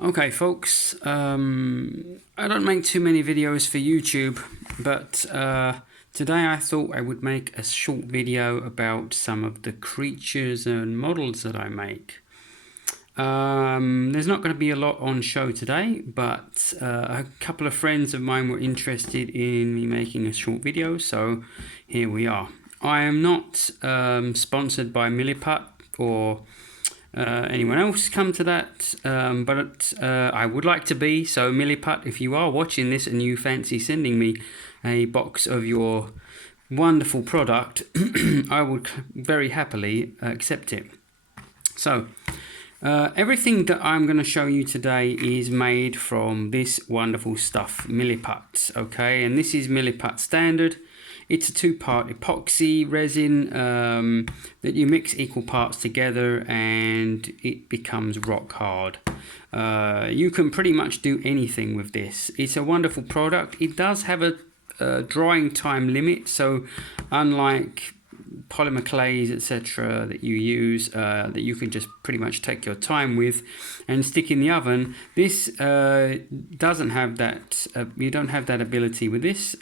Okay folks, I don't make too many videos for YouTube, but today I thought I would make a short video about some of the creatures and models that I make. There's not going to be a lot on show today, but a couple of friends of mine were interested in me making a short video, so here we are. I am not sponsored by Milliput or anyone else come to that, but I would like to be. So Milliput, if you are watching this and you fancy sending me a box of your wonderful product, I would very happily accept it. So everything that I'm going to show you today is made from this wonderful stuff, Milliput. Okay, and this is Milliput standard. It's a two-part epoxy resin that you mix equal parts together and it becomes rock hard. You can pretty much do anything with this. It's a wonderful product. It does have a drying time limit, so unlike polymer clays, etc., that you use, that you can just pretty much take your time with and stick in the oven, this doesn't have that. You don't have that ability with this.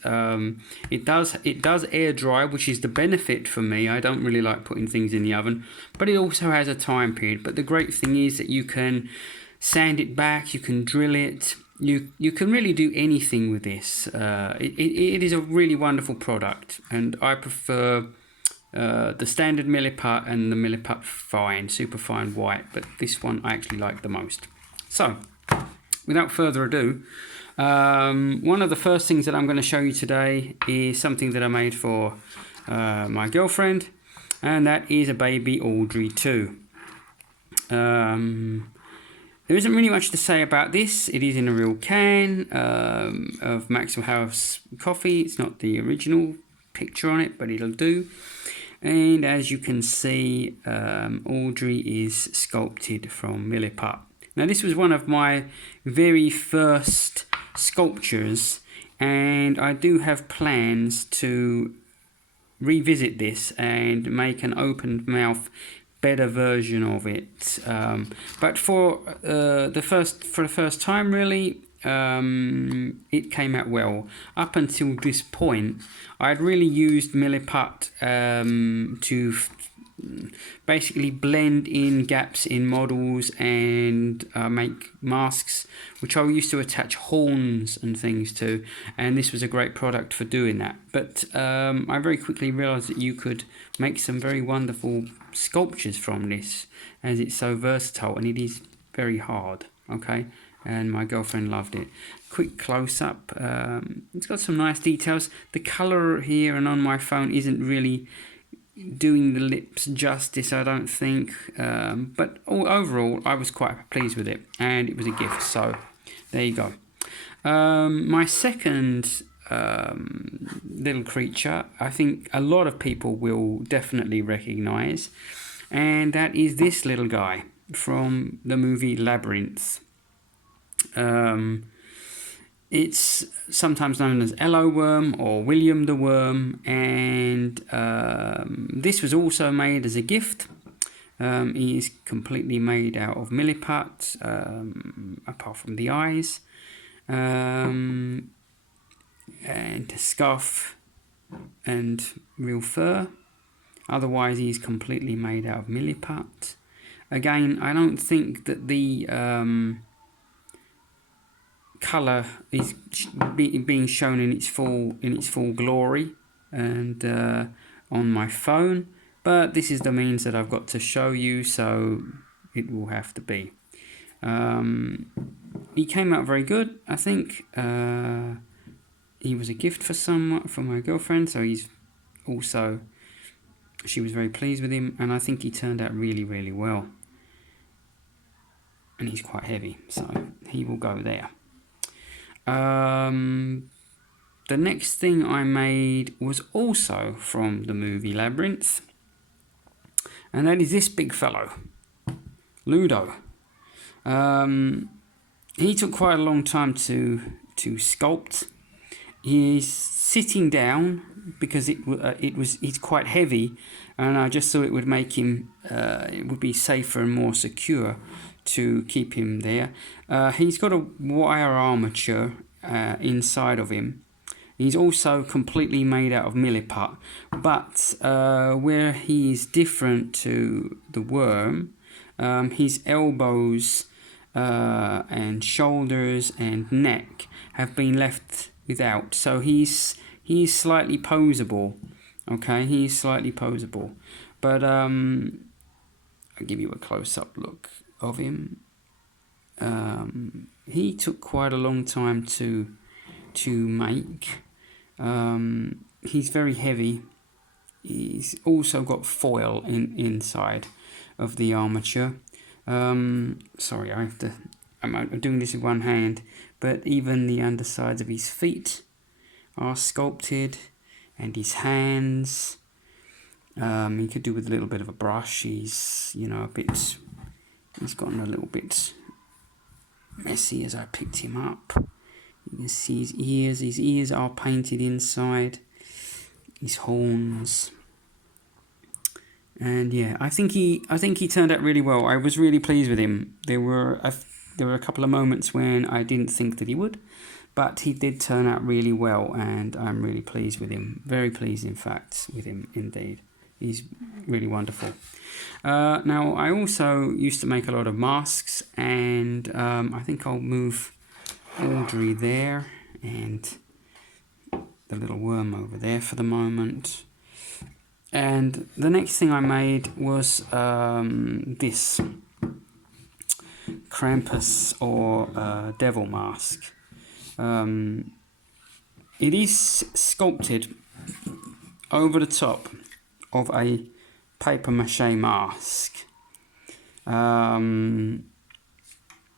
It does air dry, which is the benefit for me. I don't really like putting things in the oven, but it also has a time period. But the great thing is that you can sand it back, you can drill it. You can really do anything with this. It is a really wonderful product, and I prefer the standard Milliput and the Milliput fine, super fine white, but this one I actually like the most. So without further ado, one of the first things that I'm going to show you today is something that I made for my girlfriend, and that is a baby Audrey 2. There isn't really much to say about this. It is in a real can of Maxwell House coffee. It's not the original picture on it, but it'll do. And as you can see, Audrey is sculpted from Milliput. Now this was one of my very first sculptures, and I do have plans to revisit this and make an open mouth better version of it. But for the first time really, it came out well. Up until this point, I'd really used Milliput to basically blend in gaps in models and make masks, which I used to attach horns and things to, and this was a great product for doing that. But I very quickly realized that you could make some very wonderful sculptures from this, as it's so versatile and it is very hard. Okay, and my girlfriend loved it. Quick close-up. It's got some nice details. The colour here and on my phone isn't really doing the lips justice, I don't think, but overall I was quite pleased with it, and it was a gift, so there you go. My second little creature, I think a lot of people will definitely recognize, and that is this little guy from the movie Labyrinth. It's sometimes known as Ello Worm or William the Worm, and this was also made as a gift. He is completely made out of Milliput, apart from the eyes, and a scarf and real fur. Otherwise he's completely made out of Milliput. Again, I don't think that the colour is being shown in its full glory and on my phone, but this is the means that I've got to show you, so it will have to be. He came out very good, I think. He was a gift for my girlfriend, so she was very pleased with him, and I think he turned out really, really well. And he's quite heavy, so he will go there. The next thing I made was also from the movie Labyrinth, and that is this big fellow, Ludo. He took quite a long time to sculpt. He's sitting down because it's quite heavy, and I just thought it would make him, it would be safer and more secure to keep him there. He's got a wire armature inside of him. He's also completely made out of milliput, but where he's different to the worm, his elbows and shoulders and neck have been left without, so he's slightly posable. Okay, he's slightly posable, but I'll give you a close-up look of him. He took quite a long time to make. He's very heavy. He's also got foil inside of the armature. Sorry, I'm doing this with one hand, but even the undersides of his feet are sculpted, and his hands. He could do with a little bit of a brush. He's he's gotten a little bit messy as I picked him up. You can see his ears. His ears are painted inside. His horns. And yeah, I think he turned out really well. I was really pleased with him. There were a couple of moments when I didn't think that he would, but he did turn out really well, and I'm really pleased with him. Very pleased, in fact, with him indeed. He's really wonderful. Now, I also used to make a lot of masks, and I think I'll move Audrey there and the little worm over there for the moment. And the next thing I made was this Krampus or devil mask. It is sculpted over the top of a paper mache mask, and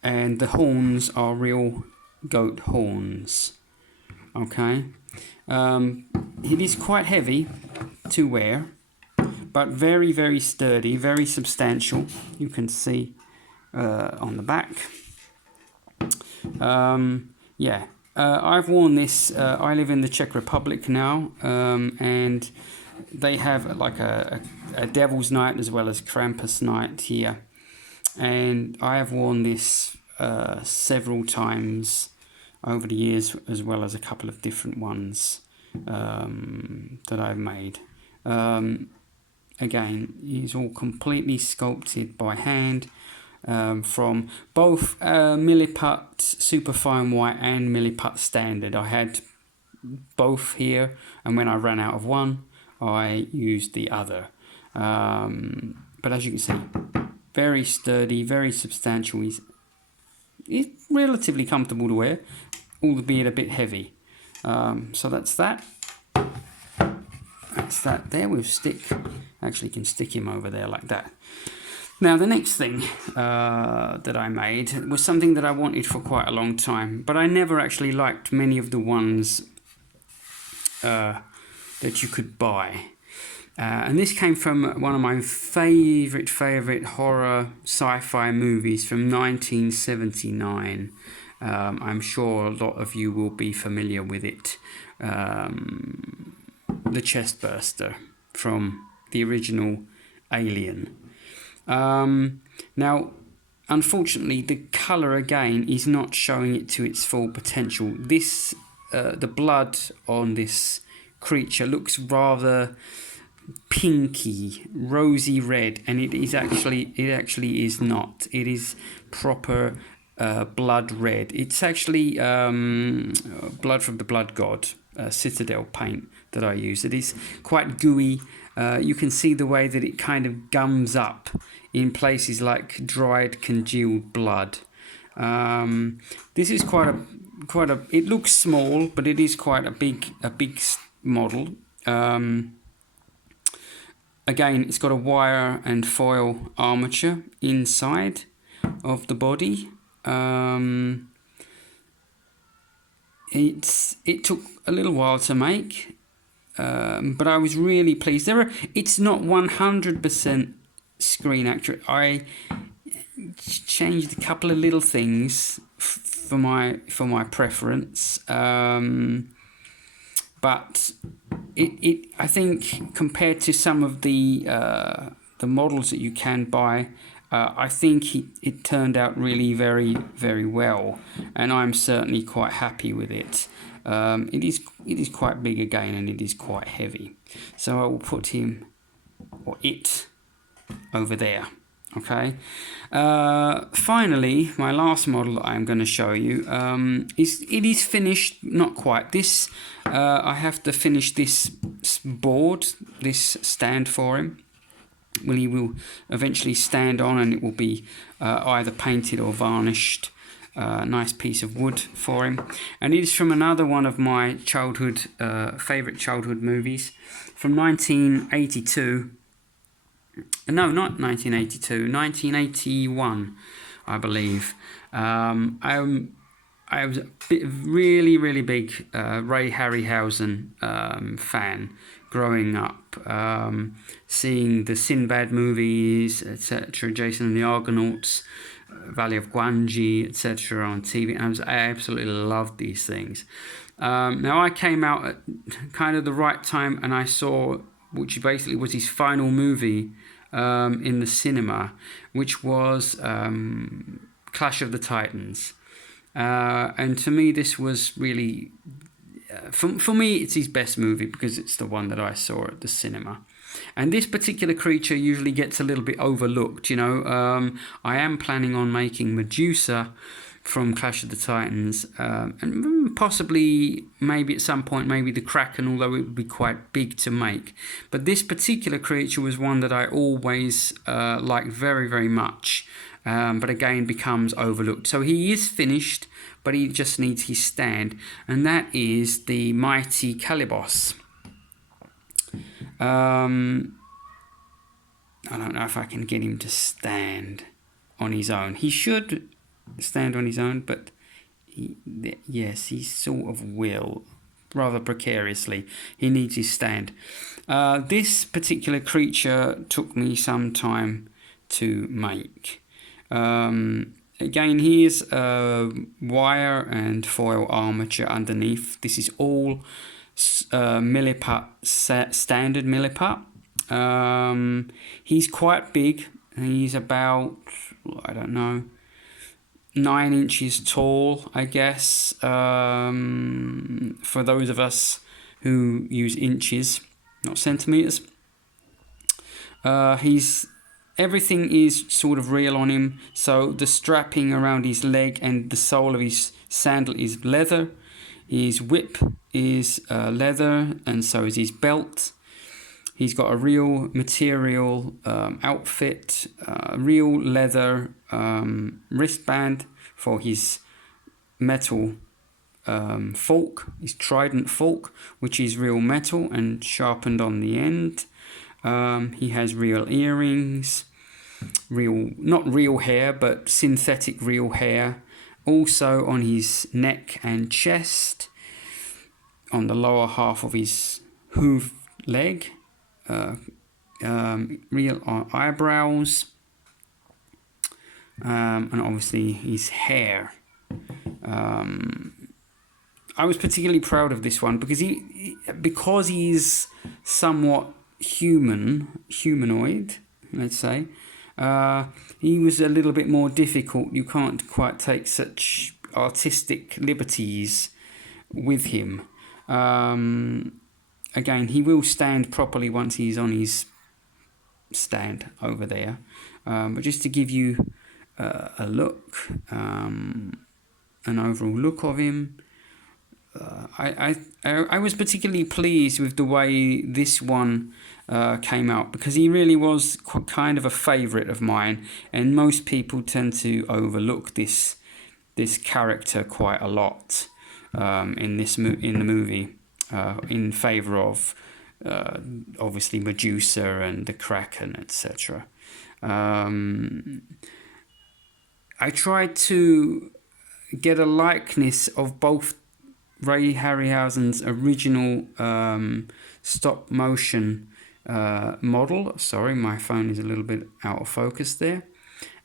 the horns are real goat horns. Okay, it is quite heavy to wear, but very, very sturdy, very substantial. You can see on the back. I've worn this. I live in the Czech Republic now, and they have like a Devil's Night as well as Krampus Night here, and I have worn this several times over the years, as well as a couple of different ones that I've made. Again, it's all completely sculpted by hand, from both Milliput Superfine White and Milliput Standard. I had both here, and when I ran out of one, I used the other. But as you can see, very sturdy, very substantial. It's relatively comfortable to wear, albeit a bit heavy. So that's that. That's that there with stick. Actually can stick him over there like that. Now the next thing that I made was something that I wanted for quite a long time, but I never actually liked many of the ones that you could buy. And this came from one of my favourite horror sci-fi movies from 1979. I'm sure a lot of you will be familiar with it. The Chestburster from the original Alien. Now, unfortunately, the colour again is not showing it to its full potential. This, the blood on this creature looks rather pinky, rosy red, and it actually is not. It is proper blood red. It's actually blood from the blood god, Citadel paint that I use. It is quite gooey. You can see the way that it kind of gums up in places like dried congealed blood. This is quite a. It looks small, but it is quite a big model. Again, it's got a wire and foil armature inside of the body. It took a little while to make, but I was really pleased. It's not 100% screen accurate. I changed a couple of little things for my preference, but I think compared to some of the models that you can buy, I think it turned out really very, very well, and I'm certainly quite happy with it. It is quite big again, and it is quite heavy. So I will put him or it over there. Okay. Finally, my last model that I'm going to show you is finished, not quite. This I have to finish this board, this stand for him. Well, he will eventually stand on, and it will be either painted or varnished. Nice piece of wood for him, and it is from another one of my childhood favorite childhood movies from 1982. No, not 1982, 1981, I believe. I was a really, really big Ray Harryhausen fan growing up, seeing the Sinbad movies, etc., Jason and the Argonauts, Valley of Gwangi, etc. on TV, and I absolutely loved these things. Now I came out at kind of the right time, and I saw, which basically was his final movie in the cinema, which was Clash of the Titans. And to me, this was really, for me, it's his best movie because it's the one that I saw at the cinema. And this particular creature usually gets a little bit overlooked, you know. I am planning on making Medusa from Clash of the Titans, and possibly, maybe at some point, maybe the Kraken, although it would be quite big to make. But this particular creature was one that I always liked very, very much, but again becomes overlooked. So he is finished, but he just needs his stand, and that is the mighty Calibos. I don't know if I can get him to stand on his own. He should stand on his own, but yes, he sort of will, rather precariously. He needs his stand. This particular creature took me some time to make. Again, here's wire and foil armature underneath. This is all Milliput, standard Milliput. He's quite big. He's about, I don't know, 9 inches tall, I guess, for those of us who use inches, not centimeters. Everything is sort of real on him. So the strapping around his leg and the sole of his sandal is leather. His whip is leather, and so is his belt. He's got a real material outfit, real leather wristband for his metal fork, his trident fork, which is real metal and sharpened on the end. He has real earrings, not real hair, but synthetic real hair. Also on his neck and chest, on the lower half of his hoof leg. Real eyebrows, and obviously his hair. I was particularly proud of this one because he's somewhat humanoid, let's say. He was a little bit more difficult. You can't quite take such artistic liberties with him. Again, he will stand properly once he's on his stand over there. But just to give you a look, an overall look of him, I was particularly pleased with the way this one came out, because he really was kind of a favourite of mine, and most people tend to overlook this character quite a lot in the movie. In favour of obviously Medusa and the Kraken, etc. I tried to get a likeness of both Ray Harryhausen's original stop motion model. Sorry, my phone is a little bit out of focus there.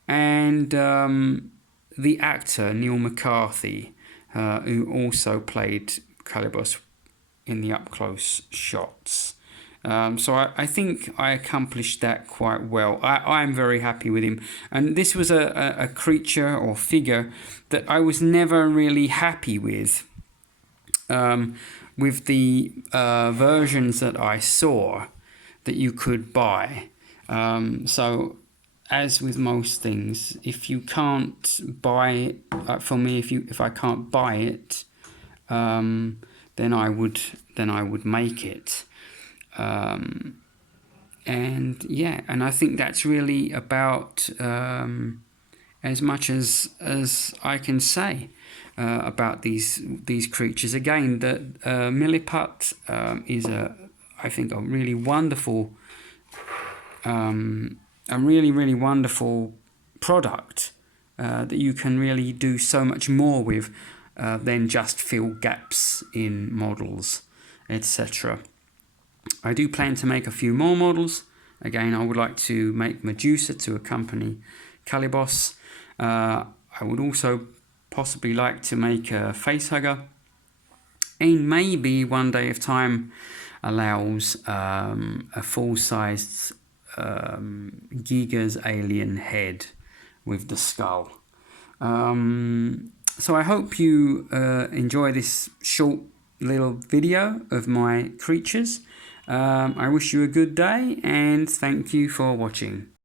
And the actor Neil McCarthy, who also played Calibos in the up-close shots. So I think I accomplished that quite well. I'm very happy with him. And this was a creature or figure that I was never really happy with the versions that I saw that you could buy. So as with most things, if you can't buy it, for me, if I can't buy it, then I would make it. And yeah, and I think that's really about as much as I can say about these creatures. Again, the Milliput is I think a really wonderful really wonderful product that you can really do so much more with than just fill gaps in models, etc. I do plan to make a few more models. Again, I would like to make Medusa to accompany Calibos. I would also possibly like to make a facehugger, and maybe one day, if time allows, a full-sized Giga's alien head with the skull. So I hope you enjoy this short little video of my creatures. I wish you a good day and thank you for watching.